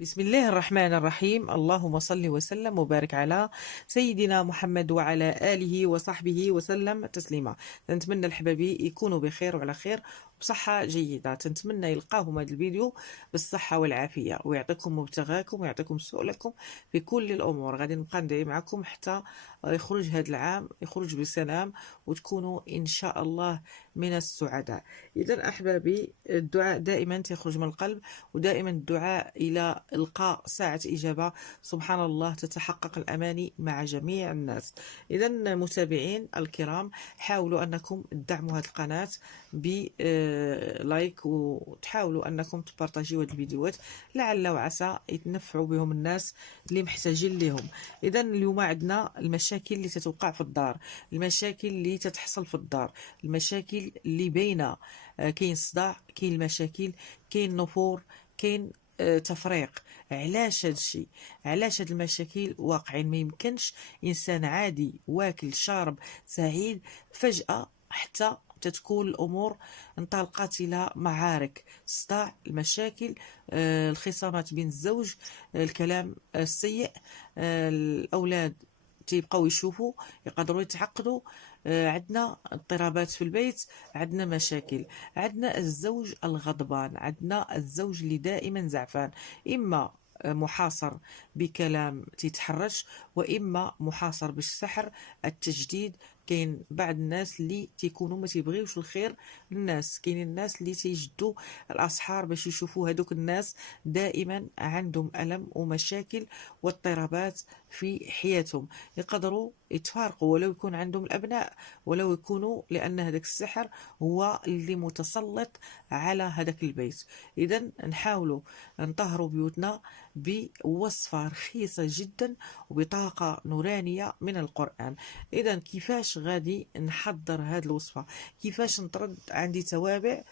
بسم الله الرحمن الرحيم. اللهم صل وسلم وبارك على سيدنا محمد وعلى آله وصحبه وسلم تسليما. نتمنى الحبابي يكونوا بخير وعلى خير بصحة جيدة. تنتمنى يلقاهم هذا الفيديو بالصحة والعافية ويعطيكم مبتغاكم ويعطيكم سؤلكم في كل الأمور. غادي نبقى ندعي معكم حتى يخرج هذا العام، يخرج بسلام وتكونوا إن شاء الله من السعداء. إذا أحبابي، الدعاء دائما يخرج من القلب، ودائما الدعاء إلى إلقاء ساعة إجابة. سبحان الله، تتحقق الأماني مع جميع الناس. إذا متابعين الكرام، حاولوا أنكم تدعموا هذه القناة بلايك، وتحاولوا أنكم تبارطاجيوا هذه الفيديوهات لعل وعسى يتنفعوا بهم الناس اللي محتاجين لهم. إذا اليوم عندنا المشاكل اللي تتوقع في الدار، المشاكل اللي تتحصل في الدار، المشاكل اللي بين كاين صداع، كاين المشاكل، كاين نفور، كاين تفريق. علاش هذا الشيء؟ علاش هاد المشاكل واقعين؟ ما يمكنش انسان عادي واكل شارب سعيد فجأة حتى تتكون الامور انطلقت الى معارك، صداع، المشاكل، الخصامات بين الزوج، الكلام السيء، الاولاد تيبقاو يشوفوا، يقدروا يتعقدوا، عندنا اضطرابات في البيت، عندنا مشاكل، عندنا الزوج الغضبان، عندنا الزوج اللي دائما زعفان، إما محاصر بكلام تيتحرش، واما محاصر بالسحر، التجديد. كاين بعض الناس اللي تيكونوا ما تيبغيوش الخير للناس، كاين الناس اللي تيجدوا الاسحار باش يشوفوا هذوك الناس دائما عندهم الم ومشاكل واضطرابات في حياتهم. يقدروا يتفارقوا ولو يكون عندهم الابناء، ولو يكونوا، لان هذاك السحر هو اللي متسلط على هذاك البيت. اذا نحاولوا نطهروا بيوتنا بوصفة رخيصة جدا وبطاقة نورانية من القرآن. إذا كيفاش غادي نحضر هذه الوصفة؟ كيفاش نطرد؟ عندي توابع،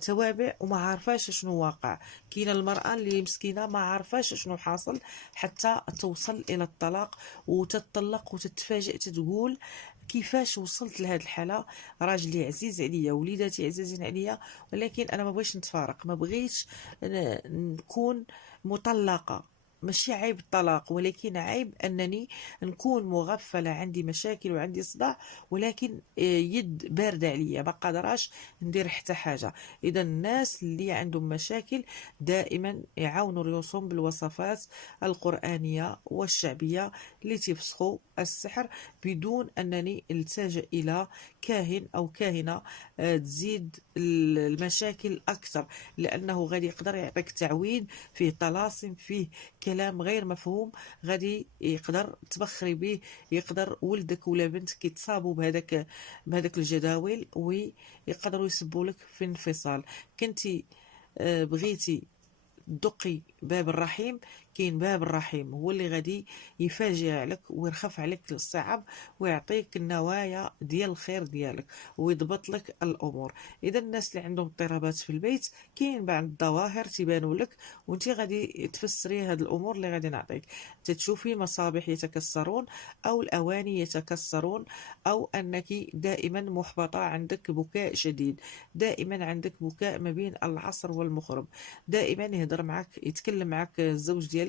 توابع وما عارفاش شنو واقع. كاينه المرأة اللي مسكينة ما عارفاش شنو حاصل حتى توصل إلى الطلاق وتطلق وتتفاجئ، تتقول كيفاش وصلت لهذه الحالة؟ راجلي عزيز عليا، وليداتي عزيزين عليا، ولكن انا ما بغيتش نتفارق، ما بغيتش نكون مطلقة. ماشي عيب الطلاق، ولكن عيب انني نكون مغفلة، عندي مشاكل وعندي صداع، ولكن يد باردة عليا، ما قادراش ندير حتى حاجة. اذا الناس اللي عندهم مشاكل دائما يعاونوا ريوسهم بالوصفات القرآنية والشعبية اللي تفسخوا السحر بدون انني التجئ الى كاهن او كاهنة تزيد المشاكل اكثر، لانه غادي يقدر يعطيك تعويذ فيه طلاسم، فيه كلام غير مفهوم، غادي يقدر تبخري به، يقدر ولدك ولا بنتك يتصابوا بهذاك الجداول ويقدروا يسبوا لك في انفصال. كنتي بغيتي دقي باب الرحيم، كاين باب الرحيم هو اللي غادي يفاجئ عليك ويرخف عليك الصعب ويعطيك النوايا ديال الخير ديالك ويضبط لك الامور. اذا الناس اللي عندهم اضطرابات في البيت، كاين بعض الظواهر تبانوا لك وانت غادي تفسري هاد الامور اللي غادي نعطيك. تتشوفي مصابيح يتكسرون، او الاواني يتكسرون، او انك دائما محبطه، عندك بكاء شديد، دائما عندك بكاء ما بين العصر والمغرب، دائما يهضر معك، يتكلم معك الزوج ديالك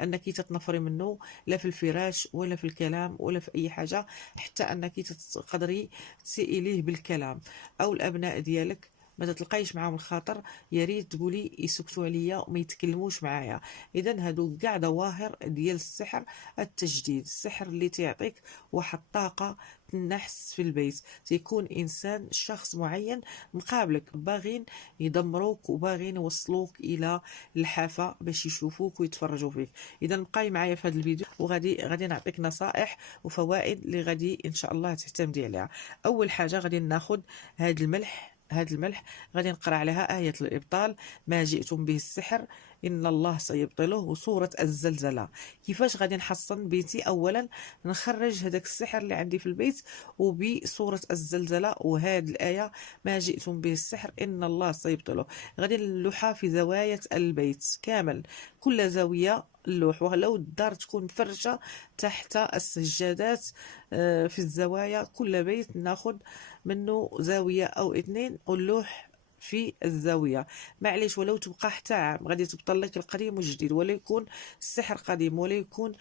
انك تتنفري منه، لا في الفراش ولا في الكلام ولا في اي حاجه، حتى انك تقدري تسيئي ليه بالكلام. او الابناء ديالك ما تتلقايش معاهم الخاطر، يا ريت تقولي يسكتوا عليا وما يتكلموش معايا. اذا هادو كاع ظواهر ديال السحر التجديد، السحر اللي تعطيك واحد الطاقه تنحس في البيت، تيكون انسان شخص معين مقابلك باغين يدمروك وباغين يوصلوك الى الحافه باش يشوفوك ويتفرجوا فيك. اذا بقاي معايا في هذا الفيديو وغادي نعطيك نصائح وفوائد اللي غادي ان شاء الله تعتمدي عليها. اول حاجه غادي ناخذ هذا الملح غادي نقرا عليها آية الإبطال: ما جئتم به السحر إن الله سيبطله، وسورة الزلزلة. كيفاش غادي نحصن بيتي؟ أولا نخرج هذاك السحر اللي عندي في البيت وبسورة الزلزلة وهذه الآية: ما جئتم به السحر إن الله سيبطله. غادي نلوحها في زوايا البيت كامل، كل زاوية اللوح، ولو الدار تكون مفرشة تحت السجادات، في الزوايا كل بيت ناخذ منه زاوية أو اثنين ونلوح في الزاوية. معليش، ولو تبقى حتى عام غادي تبطل لك القديم والجديد، ولا يكون السحر قديم، ولا يكون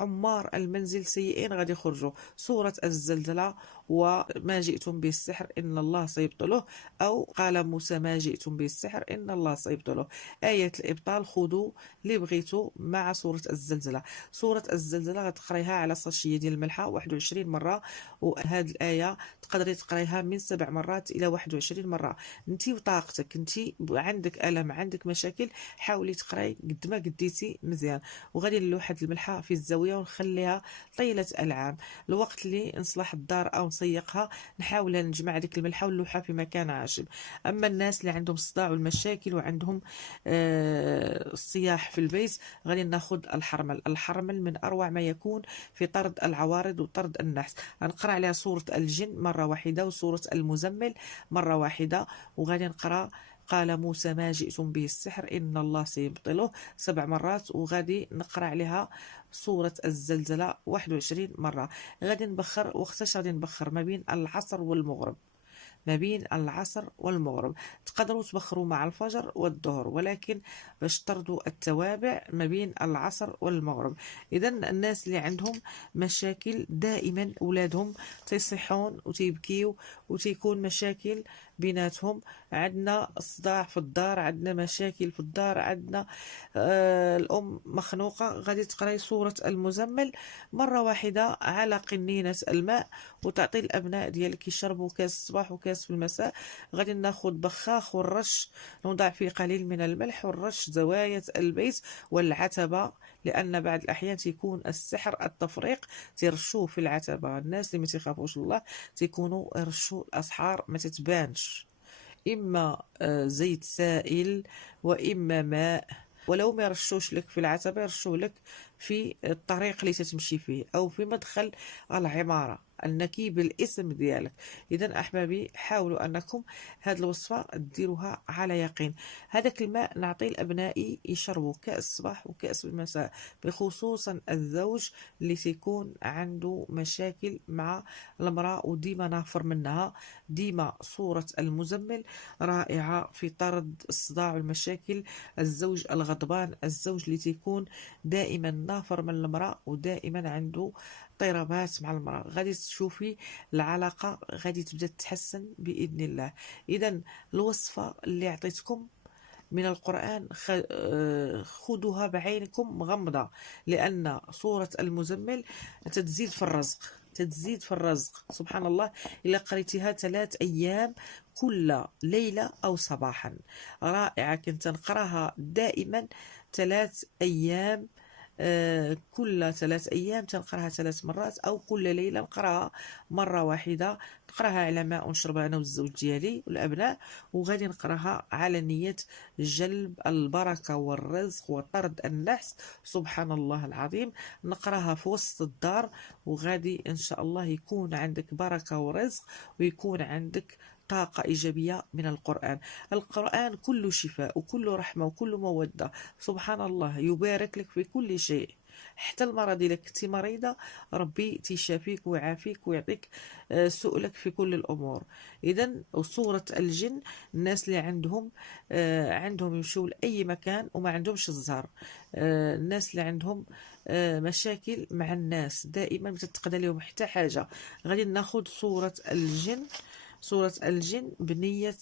عمار المنزل سيئين غادي يخرجوا. سورة الزلزلة: وما جئتم به السحر إن الله سيبطله، أو قال موسى: ما جئتم به السحر إن الله سيبطله. آية الإبطال خذوا اللي بغيتو مع سورة الزلزلة. سورة الزلزلة غتقريها على ساشية ديال الملحة 21 مرة، وهاد الآية تقدري تقريها من 7 مرات إلى 21 مرة. انتي وطاقتك، انتي عندك ألم، عندك مشاكل، حاولي تقراي قد ما قديتي مزيان. وغادي نلوح هاد الملحة في الزاوية ونخليها طيلة العام. الوقت اللي نصلح الدار أو نسيقها نحاول نجمع ديك الملحة ونلوحها في مكان عاشب. أما الناس اللي عندهم صداع والمشاكل وعندهم الصياح في البيت، غادي ناخذ الحرمل. الحرمل من أروع ما يكون في طرد العوارض وطرد النحس. غنقرا عليها سورة الجن مرة واحدة، وسورة المزمل مرة واحدة، وغادي نقرا قال موسى: ما جئتم به السحر إن الله سيبطله 7 مرات، وغادي نقرا عليها سورة الزلزلة 21 مرة. غادي نبخر، وقتاش غادي نبخر؟ ما بين العصر والمغرب، ما بين العصر والمغرب. تقدروا تبخروا مع الفجر والظهر، ولكن باش تطردوا التوابع ما بين العصر والمغرب. اذا الناس اللي عندهم مشاكل دائما اولادهم تيصيحون وتيبكيو وتيكون مشاكل بيناتهم، عندنا صداع في الدار، عندنا مشاكل في الدار، عندنا الام مخنوقه، غادي تقراي سوره المزمل مره واحده على قنينه الماء، وتعطي الابناء ديالك يشربوا كاس الصباح وكاس في المساء. غادي ناخذ بخاخ ونرش، نوضع فيه قليل من الملح ونرش زوايا البيت والعتبه، لان بعض الاحيان تيكون السحر التفريق تيرشوه في العتبه. الناس اللي ما تيخافوش الله تيكونوا يرشوا الاسحار ما تتبانش، اما زيت سائل واما ماء. ولو ما يرشوش لك في العتبه يرشوه لك في الطريق اللي تتمشي فيه او في مدخل العماره، النكيب الاسم ديالك. اذا احبابي، حاولوا انكم هذه الوصفه ديروها على يقين. هذاك الماء نعطيه لابنائي يشربوا كاس الصباح وكاس المساء، بخصوصا الزوج اللي تيكون عنده مشاكل مع المراه وديما نافر منها. ديما صورة المزمل رائعة في طرد الصداع والمشاكل. الزوج الغضبان، الزوج اللي تيكون دائما نافر من المرأة ودائما عنده اضطرابات مع المرأة، غادي تشوفي العلاقة غادي تبدا تتحسن بإذن الله. إذا الوصفة اللي عطيتكم من القرآن خذوها بعينكم مغمضة، لأن سورة المزمل تتزيد في الرزق، تتزيد في الرزق سبحان الله. إلا قريتها 3 أيام كل ليلة أو صباحا، رائعة. كنت نقراها دائما 3 أيام، كل 3 أيام تنقراها 3 مرات، أو كل ليلة نقراها مرة واحدة. نقراها على ماء ونشربها أنا والزوج ديالي والأبناء، وغادي نقراها على نية جلب البركة والرزق وطرد النحس. سبحان الله العظيم. نقراها في وسط الدار، وغادي إن شاء الله يكون عندك بركة ورزق، ويكون عندك طاقة إيجابية من القرآن. القرآن كله شفاء وكله رحمة وكله مودة. سبحان الله، يبارك لك في كل شيء، حتى المرض إذا كنتي مريضة ربي تيشافيك ويعافيك ويعطيك سؤلك في كل الأمور. إذا سورة الجن، الناس اللي عندهم يمشوا لأي مكان وما عندهمش الزهر، الناس اللي عندهم مشاكل مع الناس دائما ما تتقدى لهم حتى حاجة، غادي ناخذ سورة الجن، سورة الجن بنية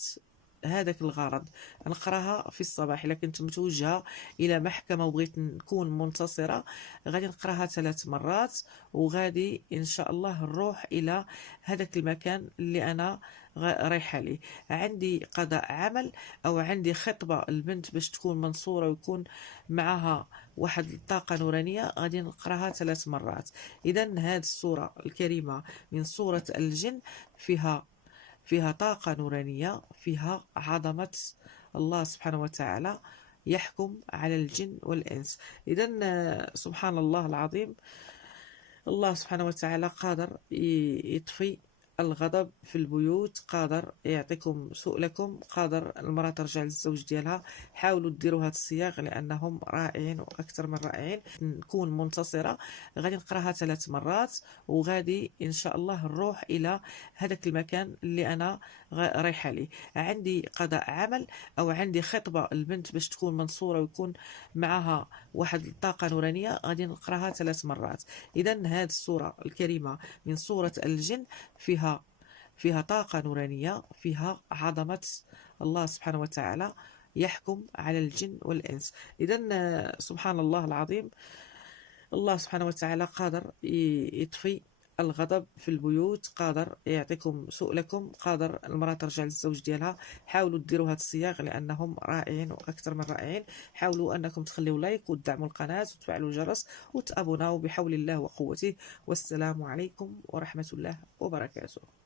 هذاك الغرض. نقراها في الصباح إلا كنت متوجهة إلى محكمة وبغيت نكون منتصرة، غادي نقراها 3 مرات، وغادي إن شاء الله نروح إلى هذاك المكان اللي أنا رايحة ليه. عندي قضاء عمل أو عندي خطبة البنت باش تكون منصورة ويكون معها واحد الطاقة نورانية، غادي نقراها 3 مرات. إذا هذه السورة الكريمة من سورة الجن فيها طاقة نورانية، فيها عظمة الله سبحانه وتعالى يحكم على الجن والإنس. إذا سبحان الله العظيم، الله سبحانه وتعالى قادر يطفي الغضب في البيوت، قادر يعطيكم سؤلكم، قادر المرأة ترجع للزوج ديالها. حاولوا ديروا هاد الصياغ لأنهم رائعين وأكثر من رائعين. نكون منتصرة، غادي نقراها 3 مرات وغادي إن شاء الله نروح إلى هذاك المكان اللي أنا رايحة ليه. عندي قضاء عمل أو عندي خطبة البنت باش تكون منصورة ويكون معها واحد الطاقة نورانية، غادي نقراها 3 مرات. إذا هذه السورة الكريمة من سورة الجن فيها طاقة نورانية، فيها عظمة الله سبحانه وتعالى يحكم على الجن والإنس. إذا سبحان الله العظيم، الله سبحانه وتعالى قادر يطفي الغضب في البيوت، قادر يعطيكم سؤلكم، قادر المرأة ترجع للزوج ديالها. حاولوا ديروا هاد الصياغ لأنهم رائعين وأكثر من رائعين. حاولوا أنكم تخليوا لايك وتدعموا القناة وتفعلوا الجرس وتابوناو بحول الله وقوته. والسلام عليكم ورحمة الله وبركاته.